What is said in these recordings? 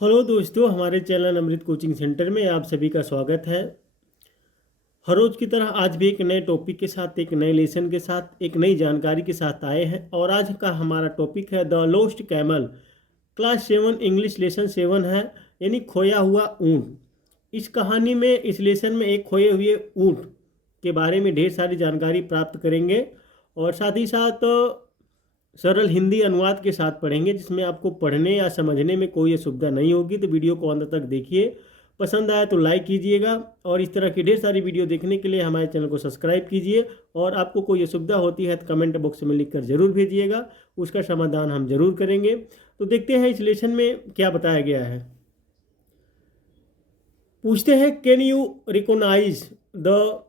Hello दोस्तों, हमारे channel अमृत coaching centre में आप सभी का स्वागत है। हर रोज़ की तरह आज भी एक नए टॉपिक के साथ, एक नए लेसन के साथ, एक नई जानकारी के साथ आए हैं। और आज का हमारा टॉपिक है the lost camel. Class 7 English lesson 7 है, यानी खोया हुआ ऊँट। इस कहानी में, इस लेसन में एक खोए हुए ऊँट के बारे में ढेर सारी जानकारी प्राप्त करेंगे और साथ ही साथ सरल हिंदी अनुवाद के साथ पढ़ेंगे, जिसमें आपको पढ़ने या समझने में कोई असुविधा नहीं होगी। तो वीडियो को अंत तक देखिए, पसंद आया तो लाइक कीजिएगा और इस तरह की ढेर सारी वीडियो देखने के लिए हमारे चैनल को सब्सक्राइब कीजिए। और आपको कोई असुविधा होती है तो कमेंट बॉक्स में लिखकर ज़रूर भेजिएगा, उसका समाधान हम जरूर करेंगे। तो देखते हैं इस लेसन में क्या बताया गया है। पूछते हैं, can you recognise the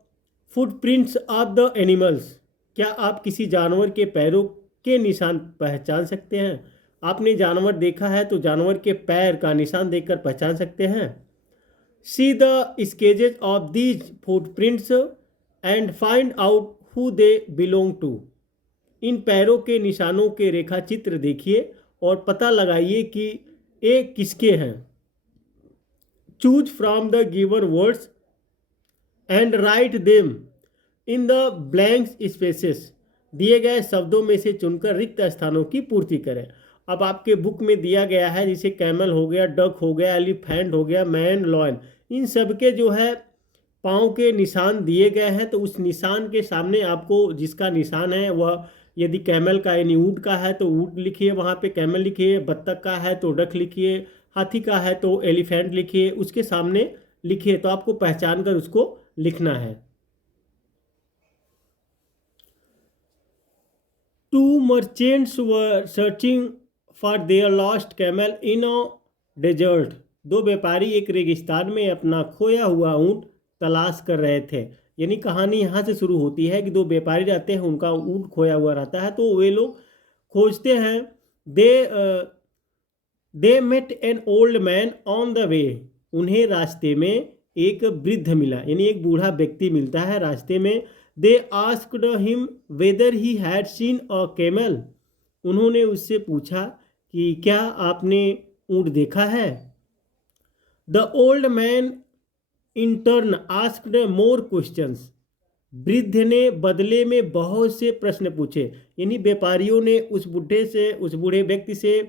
footprints of the animals. क्या आप किसी जानवर के पैरों के निशान पहचान सकते हैं? आपने जानवर देखा है तो जानवर के पैर का निशान देखकर पहचान सकते हैं। See the sketches of these footprints and find out who they belong to. इन पैरों के निशानों के रेखा चित्र देखिए और पता लगाइए कि ये किसके हैं। Choose from the given words and write them in the blanks spaces. दिए गए शब्दों में से चुनकर रिक्त स्थानों की पूर्ति करें। अब आपके बुक में दिया गया है, जैसे कैमल हो गया, डक हो गया, एलिफेंट हो गया, मैन, लॉयन, इन सब के जो है पाँव के निशान दिए गए हैं। तो उस निशान के सामने आपको जिसका निशान है वह, यदि कैमल का यानी ऊँट का है तो ऊँट लिखिए, वहाँ पे कैमल लिखिए। बत्तख का है तो डक लिखिए, हाथी का है तो एलिफेंट लिखिए, उसके सामने लिखिए। तो आपको पहचान कर उसको लिखना है। Two merchants were searching for their lost camel in a desert. दो व्यापारी एक रेगिस्तान में अपना खोया हुआ ऊँट तलाश कर रहे थे। यानी कहानी यहाँ से शुरू होती है कि दो व्यापारी रहते हैं, उनका ऊँट खोया हुआ रहता है, तो वे लोग खोजते हैं। They they met an old man on the way. उन्हें रास्ते में एक वृद्ध मिला, यानी एक बूढ़ा व्यक्ति मिलता है रास्ते में। They asked him whether he had seen a camel. उन्होंने उससे पूछा कि क्या आपने ऊँट देखा है। The old man in turn asked more questions. वृद्ध ने बदले में बहुत से प्रश्न पूछे। यानी व्यापारियों ने उस बूढ़े से, उस बूढ़े व्यक्ति से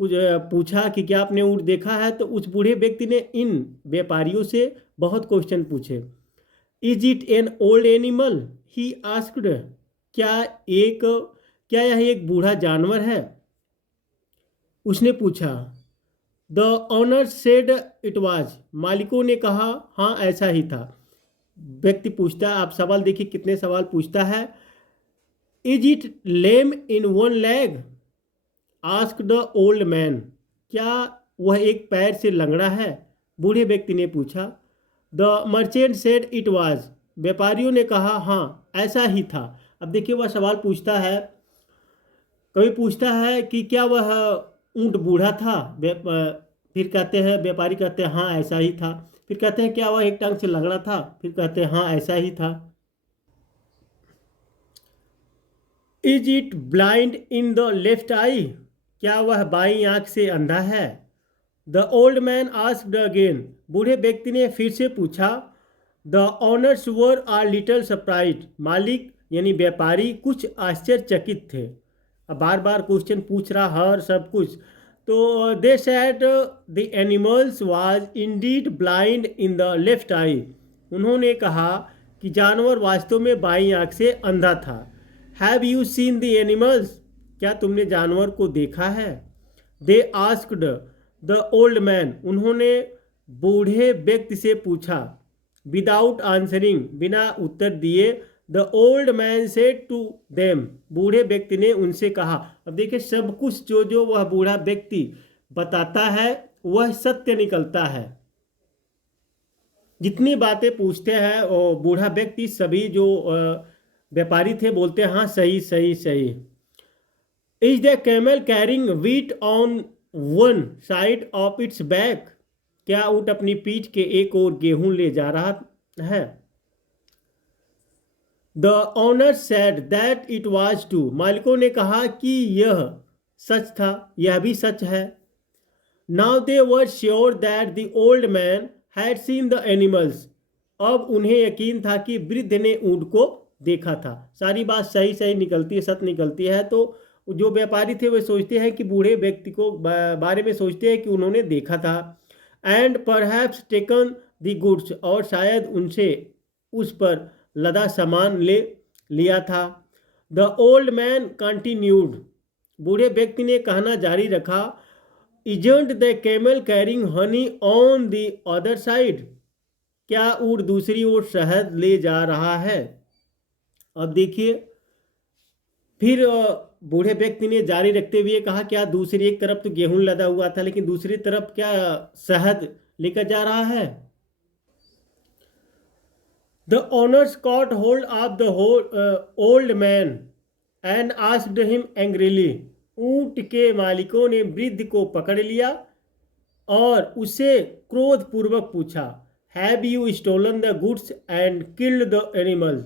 कुछ पूछा कि क्या आपने ऊँट देखा है। तो उस बूढ़े व्यक्ति ने इन व्यापारियों से बहुत क्वेश्चन पूछे। Is it an old animal, he asked. क्या क्या यह एक बूढ़ा जानवर है, उसने पूछा। The owner said it was. मालिकों ने कहा हाँ ऐसा ही था। व्यक्ति पूछता है, आप सवाल देखिए कितने सवाल पूछता है। Is it lame in one leg, ask the old man. क्या वह एक पैर से लंगड़ा है, बूढ़े व्यक्ति ने पूछा। The merchant said it was. व्यापारियों ने कहा हाँ ऐसा ही था। अब देखिए वह सवाल पूछता है, कभी पूछता है कि क्या वह ऊँट बूढ़ा था, फिर कहते हैं, व्यापारी कहते हैं हाँ ऐसा ही था। फिर कहते हैं क्या वह एक टांग से लंगड़ा था, फिर कहते हैं हाँ ऐसा ही था। Is it blind in the left eye, क्या वह बाईं आंख से अंधा है। The old man asked again. बूढ़े व्यक्ति ने फिर से पूछा। The owners were are little surprised. मालिक यानी व्यापारी कुछ आश्चर्यचकित थे। अब बार बार क्वेश्चन पूछ रहा हर सब कुछ। तो they said the animals was indeed blind in the left eye. उन्होंने कहा कि जानवर वास्तव में बाईं आंख से अंधा था। Have you seen the animals, क्या तुमने जानवर को देखा है। They asked the old man. उन्होंने बूढ़े व्यक्ति से पूछा। विदाउट आंसरिंग, बिना उत्तर दिए। The old man said to them. बूढ़े व्यक्ति ने उनसे कहा। अब देखिए सब कुछ जो जो वह बूढ़ा व्यक्ति बताता है वह सत्य निकलता है। जितनी बातें पूछते हैं वो बूढ़ा व्यक्ति, सभी जो व्यापारी थे बोलते हैं हाँ सही सही सही। Is the camel carrying wheat on one side of its back, क्या ऊँट अपनी पीठ के एक ओर गेहूं ले जा रहा है। The owner said that it was too. मालिकों ने कहा कि यह सच था, यह भी सच है। Now they were sure that the old man had seen the animals. अब उन्हें यकीन था कि वृद्ध ने ऊँट को देखा था। सारी बात सही सही निकलती है, सत्य निकलती है। तो जो व्यापारी थे वे सोचते हैं कि बूढ़े व्यक्ति को बारे में सोचते हैं कि उन्होंने देखा था। And perhaps taken the goods, और शायद उनसे उस पर लदा सामान ले लिया था। द ओल्ड मैन कंटिन्यूड, बूढ़े व्यक्ति ने कहना जारी रखा, isn't the camel carrying Honey on the other side, क्या ऊँट दूसरी ओर शहद ले जा रहा है। अब देखिए फिर बूढ़े व्यक्ति ने जारी रखते हुए कहा, क्या दूसरी एक तरफ तो गेहूं लदा हुआ था लेकिन दूसरी तरफ क्या शहद लेकर जा रहा है। The owners caught hold of the old man and asked him angrily, ऊंट के मालिकों ने वृद्ध को पकड़ लिया और उससे क्रोध पूर्वक पूछा, have you stolen the goods and killed the animals,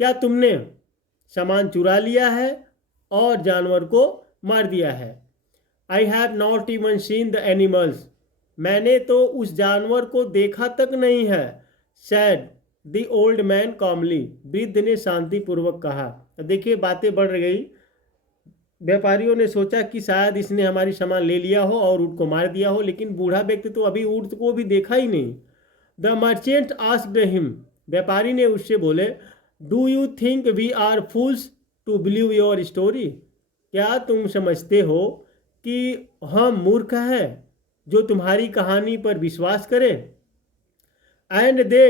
क्या तुमने सामान चुरा लिया है और जानवर को मार दिया है। I have not even seen the animals, मैंने तो उस जानवर को देखा तक नहीं है। Sad the old man calmly, वृद्ध ने शांतिपूर्वक कहा। देखिए बातें बढ़ गई। व्यापारियों ने सोचा कि शायद इसने हमारी सामान ले लिया हो और ऊँट को मार दिया हो, लेकिन बूढ़ा व्यक्ति तो अभी ऊँट को भी देखा ही नहीं। द मर्चेंट आस्क्ड हिम, व्यापारी ने उससे बोले, do you think we are fools to believe your story, क्या तुम समझते हो कि हम मूर्ख हैं जो तुम्हारी कहानी पर विश्वास करें। And they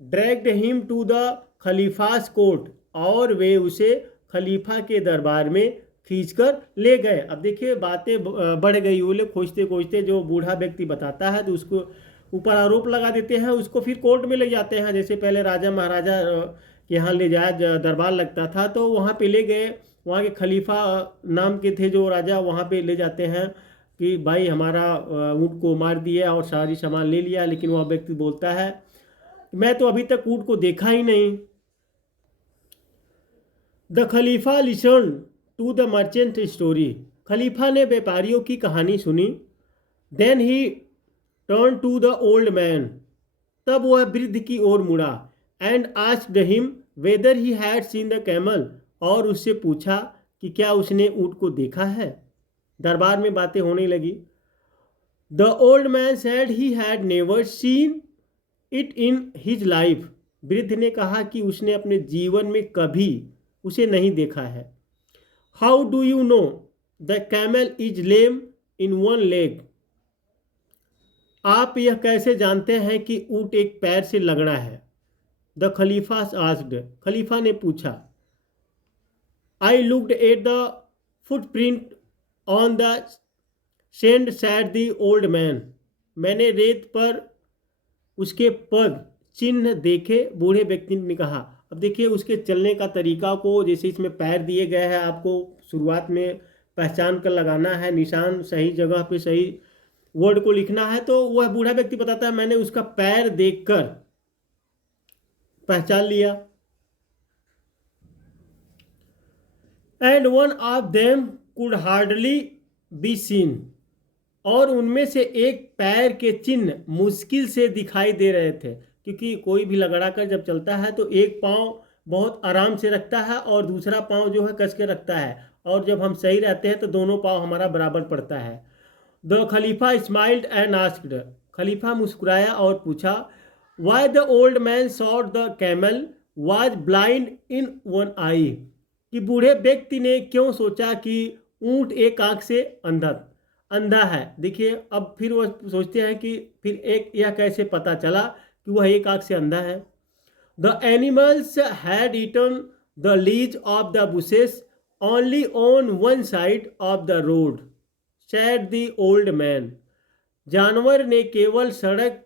dragged him to the khalifa's court, और वे उसे खलीफा के दरबार में खींचकर ले गए। अब देखिए बातें बढ़ गई। वो लोग खोजते खोजते जो बूढ़ा व्यक्ति बताता है तो उसको ऊपर आरोप लगा देते हैं, उसको फिर कोर्ट में ले जाते हैं। जैसे पहले राजा महाराजा के यहाँ ले जाया दरबार लगता था तो वहाँ पे ले गए, वहाँ के खलीफा नाम के थे जो राजा, वहाँ पे ले जाते हैं कि भाई हमारा ऊँट को मार दिया और सारी सामान ले लिया। लेकिन वह व्यक्ति बोलता है, मैं तो अभी तक ऊँट को देखा ही नहीं। The khalifa listen to the merchant story, खलीफा ने व्यापारियों की कहानी सुनी। Then he turn to the old man, तब वह वृद्ध की ओर मुड़ा। And asked him whether he had seen the camel, और उससे पूछा कि क्या उसने ऊँट को देखा है। दरबार में बातें होने लगी। The old man said he had never seen it in his life, वृद्ध ने कहा कि उसने अपने जीवन में कभी उसे नहीं देखा है। How do you know the camel is lame in one leg, आप यह कैसे जानते हैं कि ऊँट एक पैर से लगड़ा है। द खलीफा आस्क्ड, खलीफा ने पूछा। I looked at the footprint on the sand sad the old man, मैंने रेत पर उसके पद चिन्ह देखे, बूढ़े व्यक्ति ने कहा। अब देखिए उसके चलने का तरीका को, जैसे इसमें पैर दिए गए हैं, आपको शुरुआत में पहचान कर लगाना है, निशान सही जगह पे सही वर्ड को लिखना है। तो वह बूढ़ा व्यक्ति बताता है, मैंने उसका पैर देखकर पहचान लिया। And one of them could hardly be seen, और उनमें से एक पैर के चिन्ह मुश्किल से दिखाई दे रहे थे, क्योंकि कोई भी लगड़ा कर जब चलता है तो एक पाँव बहुत आराम से रखता है और दूसरा पाँव जो है कस के रखता है, और जब हम सही रहते हैं तो दोनों पाँव हमारा बराबर पड़ता है। The khalifa smiled and asked, खलीफा मुस्कुराया और पूछा, why the old man thought the camel was blind in one eye, कि बूढ़े व्यक्ति ने क्यों सोचा कि ऊँट एक आँख से अंधा है। देखिए अब फिर वह सोचते हैं कि फिर एक यह कैसे पता चला कि वह एक आँख से अंधा है। The animals had eaten the leaves of the bushes only on one side of the road, said the old man, जानवर ने केवल सड़क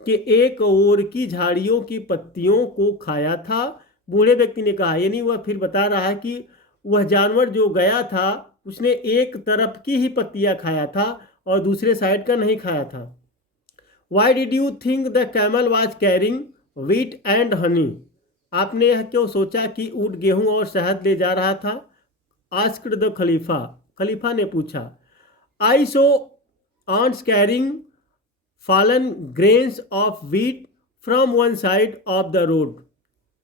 के एक ओर की झाड़ियों की पत्तियों को खाया था, बूढ़े व्यक्ति ने कहा। यानी वह फिर बता रहा है कि वह जानवर जो गया था उसने एक तरफ की ही पत्तियां खाया था और दूसरे साइड का नहीं खाया था। Why did you think the camel was carrying wheat and honey, आपने यह क्यों सोचा कि ऊँट गेहूं और शहद ले जा रहा था। आस्क्ड द खलीफा, खलीफा ने पूछा। आई सो ants carrying fallen grains of wheat from one side of the road.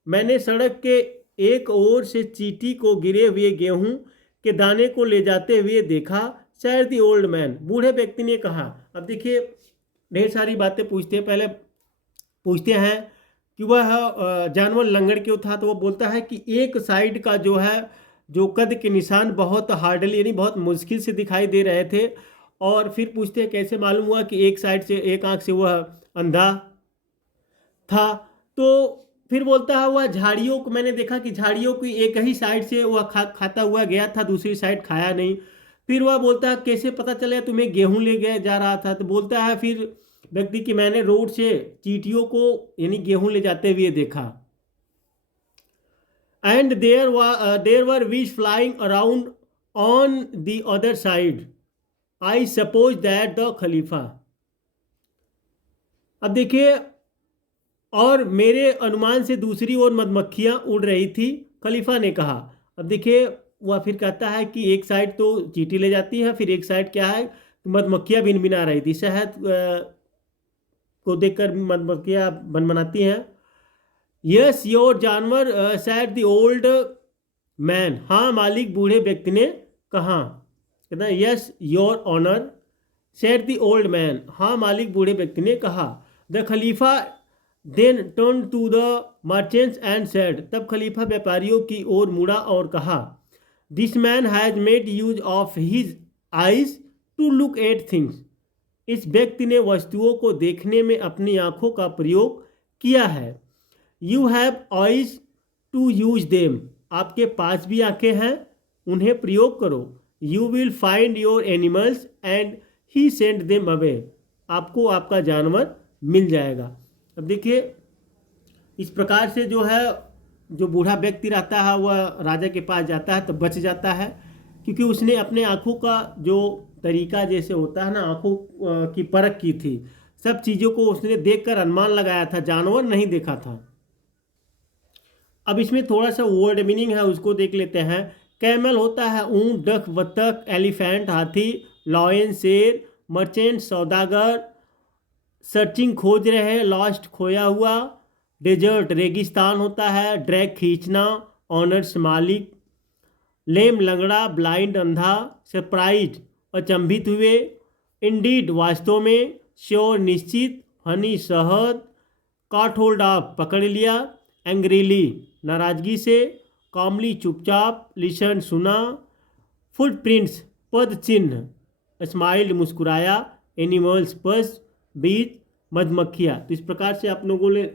मैंने सड़क के एक ओर से चींटी को गिरे हुए गेहूं के दाने को ले जाते हुए देखा, शायद दी ओल्ड मैन, बूढ़े व्यक्ति ने कहा। अब देखिए ढेर सारी बातें पूछते हैं। पहले पूछते हैं कि वह जानवर लंगड़ क्यों था, तो वो बोलता है कि एक साइड का जो है जो कद के निशान बहुत हार्डली यानी बहुत मुश्किल से दिखाई दे रहे थे। और फिर पूछते हैं कैसे मालूम हुआ कि एक साइड से एक आंख से वह अंधा था। तो फिर बोलता है वह झाड़ियों को मैंने देखा कि झाड़ियों की एक ही साइड से वह खाता हुआ गया था, दूसरी साइड खाया नहीं। फिर वह बोलता है कैसे पता चला तुम्हें गेहूं ले गया जा रहा था, तो बोलता है फिर व्यक्ति कि मैंने रोड से चींटियों को यानी गेहूं ले जाते हुए देखा। And there were wish flying around on the other side, I suppose that the khalifa. अब देखिए और मेरे अनुमान से दूसरी ओर मधुमक्खियां उड़ रही थी, खलीफा ने कहा। अब देखिए वह फिर कहता है कि एक साइड तो चींटी ले जाती है, फिर एक साइड क्या है मधुमक्खियां भिनभिना रही थी, शहद को देखकर मधुमक्खियां बनबनाती हैं। यस योर जानवर सैड द ओल्ड मैन, हाँ मालिक बूढ़े व्यक्ति ने कहा। कहता है yes your honour said the old man, हाँ मालिक बूढ़े व्यक्ति ने कहा। द खलीफा then turn to the merchants and said, तब खलीफा व्यापारियों की ओर मुड़ा और कहा, this man has made use of his eyes to look at things, इस व्यक्ति ने वस्तुओं को देखने में अपनी आंखों का प्रयोग किया है। You have eyes to use them, आपके पास भी आंखें हैं, उन्हें प्रयोग करो। You will find your animals and he send them away, आपको आपका जानवर मिल जाएगा। अब देखिए इस प्रकार से जो है जो बूढ़ा व्यक्ति रहता है वह राजा के पास जाता है तो बच जाता है, क्योंकि उसने अपने आँखों का जो तरीका जैसे होता है ना, आँखों की परख की थी, सब चीज़ों को उसने देखकर अनुमान लगाया था, जानवर नहीं देखा था। अब इसमें थोड़ा सा वर्ड मीनिंग है उसको देख लेते हैं। कैमल होता है ऊंट, डक बत्तख, एलिफेंट हाथी, लॉयन शेर, मर्चेंट सौदागर, सर्चिंग खोज रहे, लॉस्ट खोया हुआ, डेजर्ट रेगिस्तान होता है, ड्रैग खींचना, ऑनर्स मालिक, लेम लंगड़ा, ब्लाइंड अंधा, सरप्राइज अचंभित हुए, इंडीड वास्तव में, श्योर निश्चित, हनी शहद, कॉट होल्ड ऑफ पकड़ लिया, एंग्रीली नाराजगी से, कॉमली चुपचाप, लिसन सुना, फुटप्रिंट्स पद चिन्ह, स्माइल्ड मुस्कुराया, एनिमल्स पस बीज मधुमक्खियाँ। तो इस प्रकार से आप लोगों ने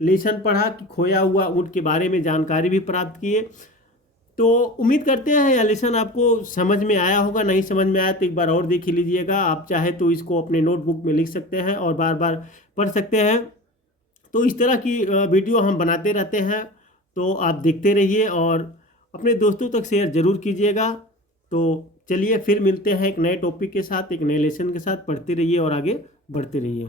लेसन पढ़ा कि खोया हुआ ऊँट के बारे में जानकारी भी प्राप्त किए। तो उम्मीद करते हैं यह लेसन आपको समझ में आया होगा, नहीं समझ में आया तो एक बार और देख ही लीजिएगा। आप चाहे तो इसको अपने नोटबुक में लिख सकते हैं और बार बार पढ़ सकते हैं। तो इस तरह की वीडियो हम बनाते रहते हैं, तो आप देखते रहिए और अपने दोस्तों तक शेयर ज़रूर कीजिएगा। तो चलिए फिर मिलते हैं एक नए टॉपिक के साथ, एक नए लेसन के साथ। पढ़ते रहिए और आगे बढ़ते रहिए।